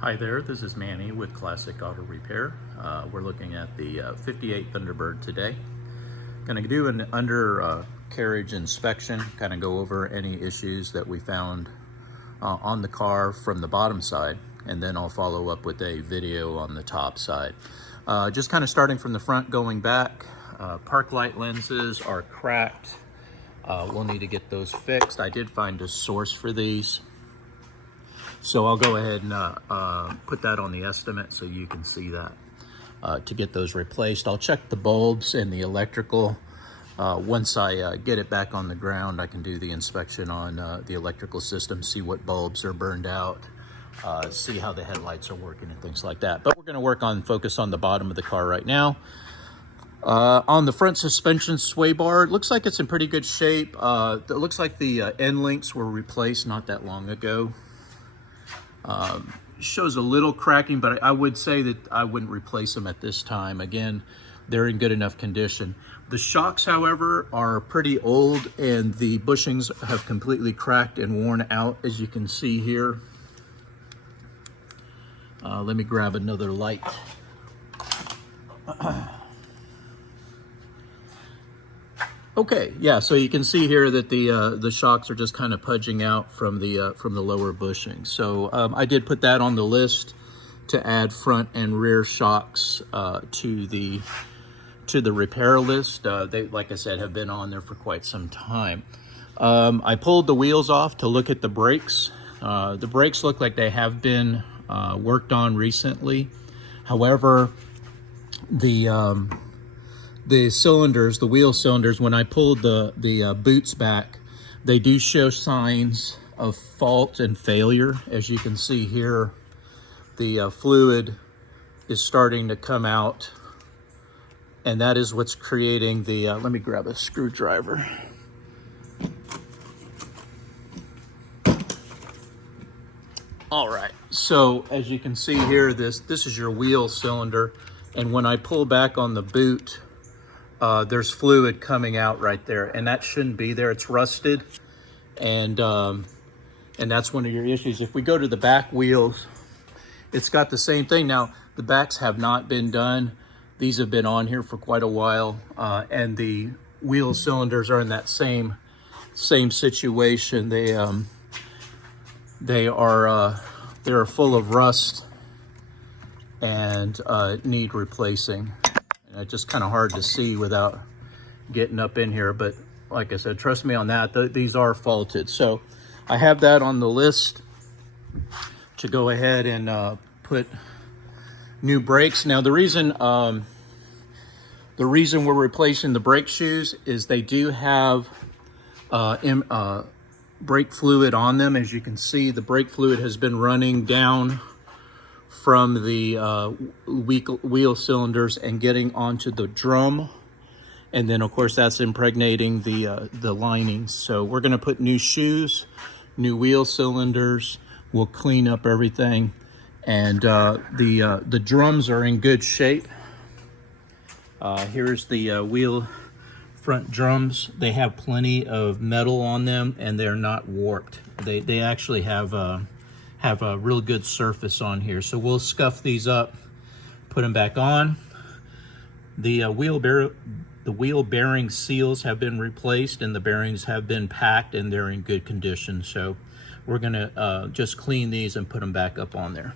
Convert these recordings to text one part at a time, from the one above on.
Hi there, this is Manny with Classic Auto Repair. We're looking at the 58 Thunderbird today. Going to do an undercarriage inspection, kind of go over any issues that we found on the car from the bottom side, and then I'll follow up with a video on the top side. Just kind of starting from the front, going back. Park light lenses are cracked. We'll need to get those fixed. I did find a source for these, so I'll go ahead and put that on the estimate so you can see that to get those replaced. I'll check the bulbs and the electrical. Once I get it back on the ground, I can do the inspection on the electrical system, see what bulbs are burned out, see how the headlights are working and things like that. But we're going to focus on the bottom of the car right now. On the front suspension sway bar, it looks like it's in pretty good shape. It looks like the end links were replaced not that long ago. Shows a little cracking, but I would say that I wouldn't replace them at this time. Again, they're in good enough condition. The shocks, however, are pretty old, and the bushings have completely cracked and worn out, as you can see here. Let me grab another light. Okay, yeah, so you can see here that the shocks are just kind of pudging out from the lower bushing. So I did put that on the list to add front and rear shocks to the repair list. They, like I said, have been on there for quite some time. I pulled the wheels off to look at the brakes. The brakes look like they have been worked on recently. However, the cylinders, the wheel cylinders, when I pulled the boots back, they do show signs of fault and failure. As you can see here, the fluid is starting to come out, and that is what's creating the, let me grab a screwdriver. All right, so as you can see here, this is your wheel cylinder, and when I pull back on the boot, there's fluid coming out right there, and that shouldn't be there. It's rusted, and that's one of your issues. If we go to the back wheels, it's got the same thing. Now, the backs have not been done. These have been on here for quite a while, and the wheel cylinders are in that same situation. They are full of rust and need replacing. It's just kind of hard to see without getting up in here, but like I said, trust me on that, these are faulted. So I have that on the list to go ahead and put new brakes. Now the reason we're replacing the brake shoes is they do have brake fluid on them. As you can see, the brake fluid has been running down from the wheel cylinders and getting onto the drum, and then of course that's impregnating the linings. So we're going to put new shoes, new wheel cylinders. We'll clean up everything, and the drums are in good shape. Here's the wheel front drums. They have plenty of metal on them, and they're not warped. They actually have a real good surface on here. So we'll scuff these up, put them back on. The wheel bearing seals have been replaced, and the bearings have been packed, and they're in good condition. So we're gonna just clean these and put them back up on there.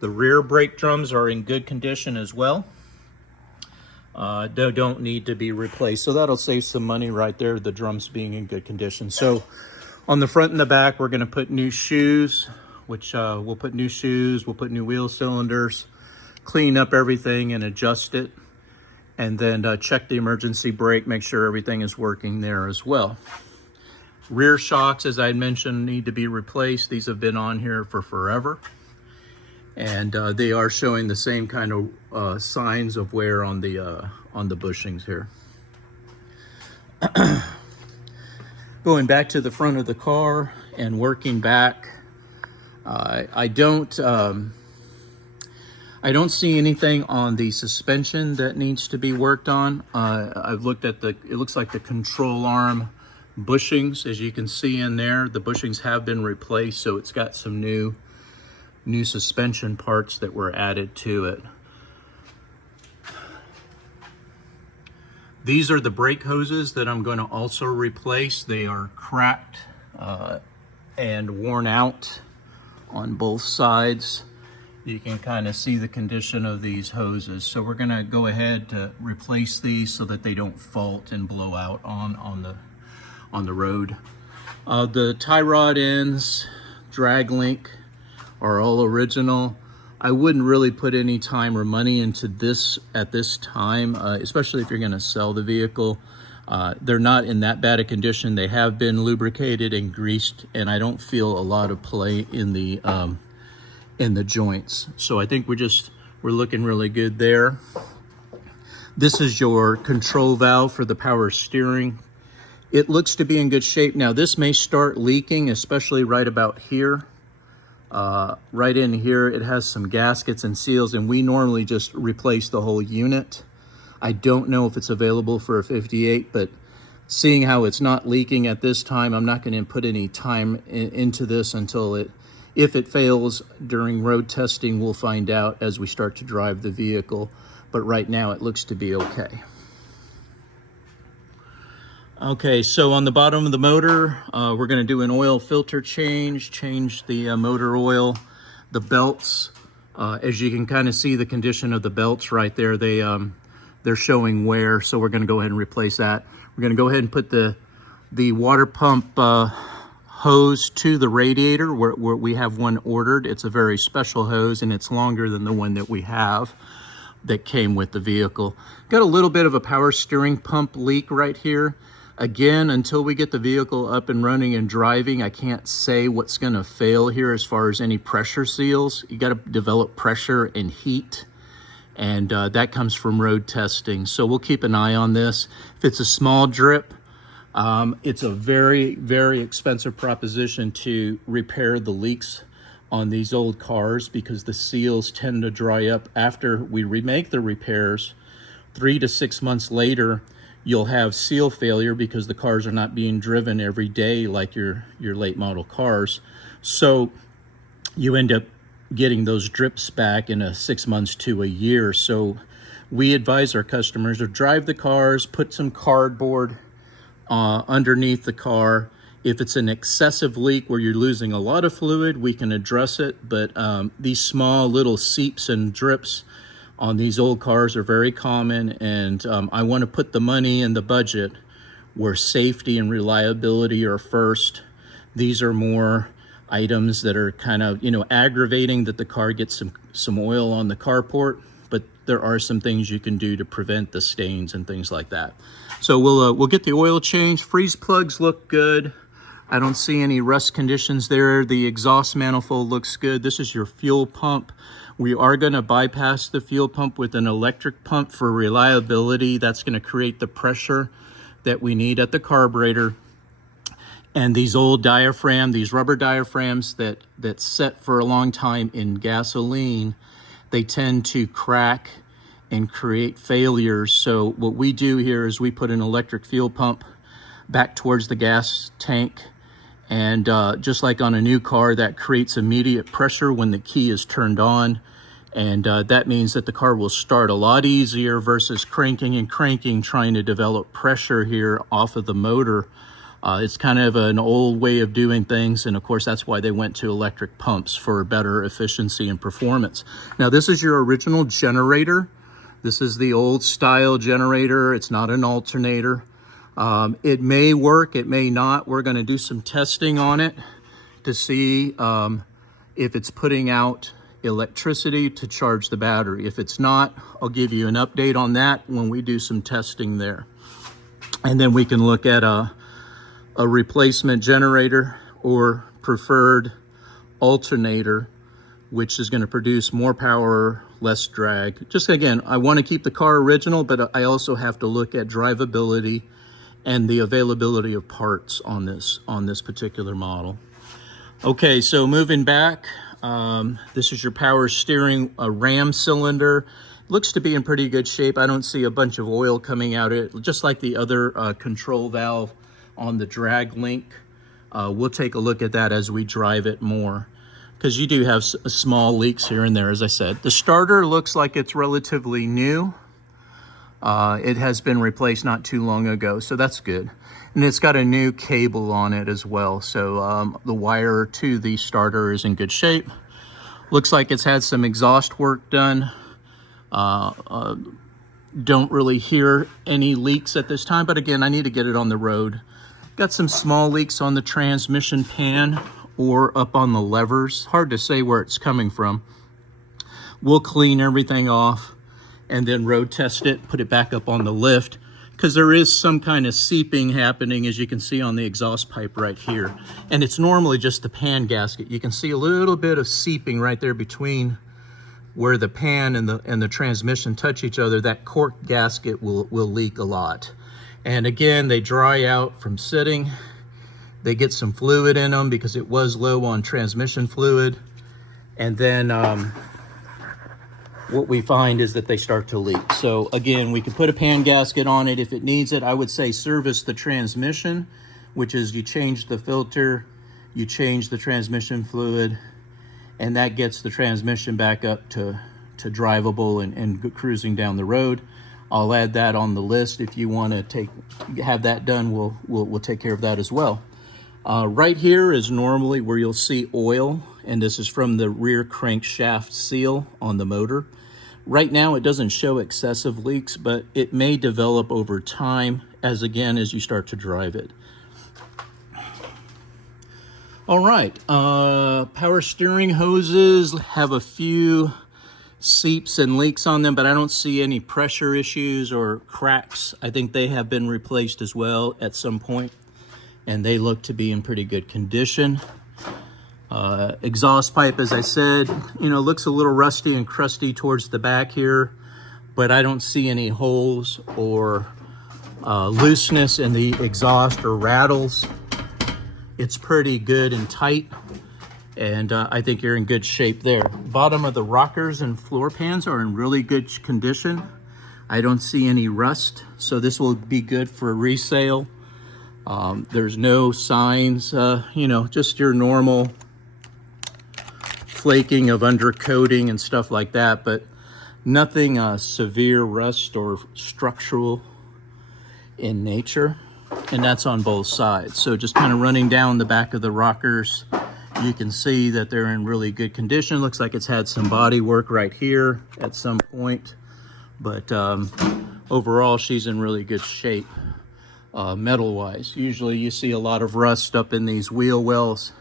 The rear brake drums are in good condition as well. Don't need to be replaced. So that'll save some money right there, the drums being in good condition. So on the front and the back, we're gonna put new shoes, which we'll put new shoes, we'll put new wheel cylinders, clean up everything and adjust it, and then check the emergency brake, make sure everything is working there as well. Rear shocks, as I mentioned, need to be replaced. These have been on here for forever, and they are showing the same kind of signs of wear on the bushings here. Going back to the front of the car and working back, I don't see anything on the suspension that needs to be worked on. I've looked at it looks like the control arm bushings, as you can see in there. The bushings have been replaced, so it's got some new new suspension parts that were added to it. These are the brake hoses that I'm going to also replace. They are cracked and worn out on both sides. You can kind of see the condition of these hoses. So we're going to go ahead to replace these so that they don't fault and blow out on the road. The tie rod ends, drag link are all original. I wouldn't really put any time or money into this at this time, especially if you're going to sell the vehicle. They're not in that bad a condition. They have been lubricated and greased, and I don't feel a lot of play in the joints. So I think we're looking really good there. This is your control valve for the power steering. It looks to be in good shape. Now this may start leaking, especially right about here. Right in here, it has some gaskets and seals, and we normally just replace the whole unit. I don't know if it's available for a 58, but seeing how it's not leaking at this time, I'm not going to put any time into this until if it fails during road testing, we'll find out as we start to drive the vehicle. But right now it looks to be okay. Okay, so on the bottom of the motor, we're going to do an oil filter change the motor oil, the belts. As you can kind of see the condition of the belts right there, they're showing wear, so we're going to go ahead and replace that. We're going to go ahead and put the water pump hose to the radiator where we have one ordered. It's a very special hose, and it's longer than the one that we have that came with the vehicle. Got a little bit of a power steering pump leak right here. Again, until we get the vehicle up and running and driving, I can't say what's going to fail here as far as any pressure seals. You got to develop pressure and heat, and that comes from road testing. So we'll keep an eye on this. If it's a small drip, it's a very, very expensive proposition to repair the leaks on these old cars because the seals tend to dry up after we remake the repairs. 3 to 6 months later, you'll have seal failure because the cars are not being driven every day like your late model cars. So you end up getting those drips back in 6 months to a year. So we advise our customers to drive the cars, put some cardboard underneath the car. If it's an excessive leak where you're losing a lot of fluid, we can address it. But these small little seeps and drips on these old cars are very common, and I want to put the money in the budget where safety and reliability are first. These are more items that are kind of, aggravating that the car gets some oil on the carport, but there are some things you can do to prevent the stains and things like that. So we'll get the oil changed. Freeze plugs look good. I don't see any rust conditions there. The exhaust manifold looks good. This is your fuel pump. We are going to bypass the fuel pump with an electric pump for reliability. That's going to create the pressure that we need at the carburetor. And these old these rubber diaphragms that set for a long time in gasoline, they tend to crack and create failures. So what we do here is we put an electric fuel pump back towards the gas tank. And just like on a new car, that creates immediate pressure when the key is turned on. And that means that the car will start a lot easier versus cranking and cranking, trying to develop pressure here off of the motor. It's kind of an old way of doing things. And of course, that's why they went to electric pumps for better efficiency and performance. Now, this is your original generator. This is the old style generator. It's not an alternator. It may work, it may not. We're going to do some testing on it to see if it's putting out electricity to charge the battery. If it's not, I'll give you an update on that when we do some testing there. And then we can look at a replacement generator or preferred alternator, which is going to produce more power, less drag. Just again, I want to keep the car original, but I also have to look at drivability and the availability of parts on this particular model. Okay, so moving back, this is your power steering ram cylinder. Looks to be in pretty good shape. I don't see a bunch of oil coming out of it, just like the other control valve on the drag link. We'll take a look at that as we drive it more. because you do have small leaks here and there, as I said. The starter looks like it's relatively new. It has been replaced not too long ago, so that's good. And it's got a new cable on it as well, so the wire to the starter is in good shape. Looks like it's had some exhaust work done. Don't really hear any leaks at this time, but again, I need to get it on the road. Got some small leaks on the transmission pan or up on the levers. Hard to say where it's coming from. We'll clean everything off and then road test it, put it back up on the lift, because there is some kind of seeping happening, as you can see on the exhaust pipe right here. And it's normally just the pan gasket. You can see a little bit of seeping right there between where the pan and the transmission touch each other. That cork gasket will leak a lot. And again, they dry out from sitting. They get some fluid in them because it was low on transmission fluid. And then what we find is that they start to leak. So again, we can put a pan gasket on it if it needs it. I would say service the transmission, which is you change the filter, you change the transmission fluid, and that gets the transmission back up to drivable and cruising down the road. I'll add that on the list. If you want to have that done, we'll take care of that as well. Right here is normally where you'll see oil, and this is from the rear crankshaft seal on the motor. Right now it doesn't show excessive leaks, but it may develop over time as you start to drive it. All right, power steering hoses have a few seeps and leaks on them, but I don't see any pressure issues or cracks. I think they have been replaced as well at some point, and they look to be in pretty good condition. Exhaust pipe, as I said, looks a little rusty and crusty towards the back here, but I don't see any holes or looseness in the exhaust or rattles. It's pretty good and tight, and I think you're in good shape there. Bottom of the rockers and floor pans are in really good condition. I don't see any rust, so this will be good for resale. There's no signs, just your normal flaking of undercoating and stuff like that, but nothing severe rust or structural in nature. And that's on both sides. So just kind of running down the back of the rockers, you can see that they're in really good condition. Looks like it's had some body work right here at some point, but overall she's in really good shape metal wise. Usually you see a lot of rust up in these wheel wells,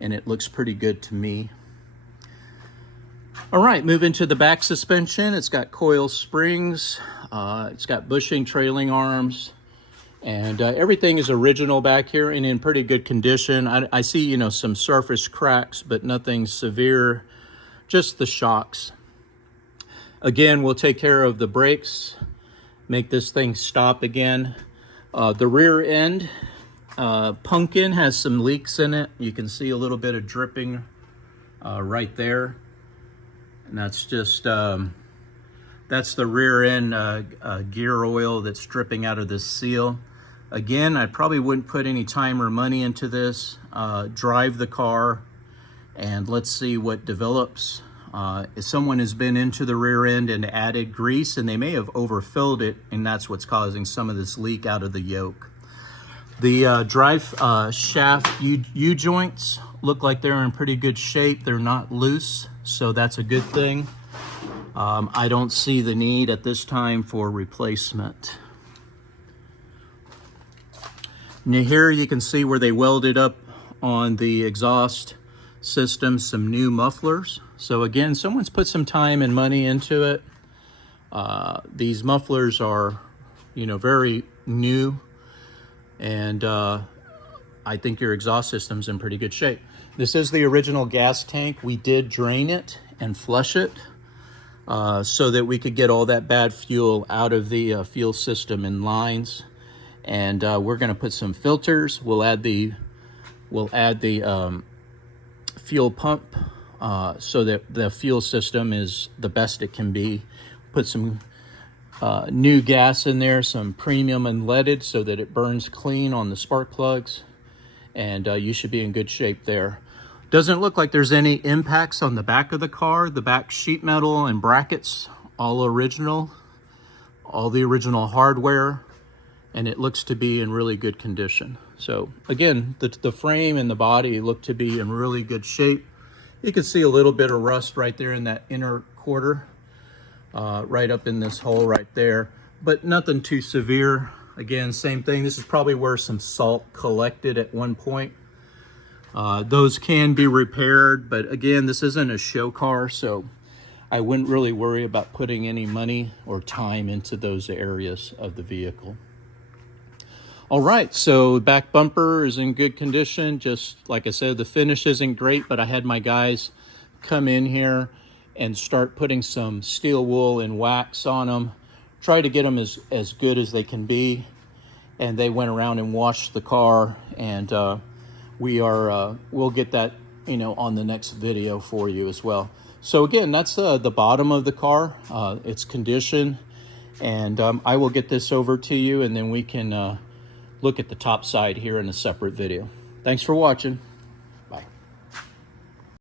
and it looks pretty good to me. All right, moving to the back suspension. It's got coil springs, it's got bushing trailing arms, and everything is original back here and in pretty good condition. I see, some surface cracks, but nothing severe, just the shocks. Again, we'll take care of the brakes, make this thing stop again. The rear end pumpkin has some leaks in it. You can see a little bit of dripping right there. And that's just, that's the rear end gear oil that's dripping out of this seal. Again, I probably wouldn't put any time or money into this. Drive the car and let's see what develops. If someone has been into the rear end and added grease, and they may have overfilled it, and that's what's causing some of this leak out of the yoke. The drive shaft U-joints look like they're in pretty good shape. They're not loose, so that's a good thing. I don't see the need at this time for replacement. Now here you can see where they welded up on the exhaust system some new mufflers. So again, someone's put some time and money into it. These mufflers are, very new, and I think your exhaust system's in pretty good shape. This is the original gas tank. We did drain it and flush it so that we could get all that bad fuel out of the fuel system and lines. And we're going to put some filters. We'll add the fuel pump so that the fuel system is the best it can be. Put some new gas in there, some premium unleaded, so that it burns clean on the spark plugs, and you should be in good shape there. Doesn't look like there's any impacts on the back of the car. The back sheet metal and brackets, all original, all the original hardware, and it looks to be in really good condition. So again, the frame and the body look to be in really good shape. You can see a little bit of rust right there in that inner quarter, right up in this hole right there, but nothing too severe. Again, same thing. This is probably where some salt collected at one point. Those can be repaired, but again, this isn't a show car, so I wouldn't really worry about putting any money or time into those areas of the vehicle. All right, so back bumper is in good condition. Just like I said, the finish isn't great, but I had my guys come in here and start putting some steel wool and wax on them. Try to get them as good as they can be. And they went around and washed the car, and we'll get that, you know, on the next video for you as well. So again, that's the bottom of the car, its condition, and I will get this over to you, and then we can look at the top side here in a separate video. Thanks for watching.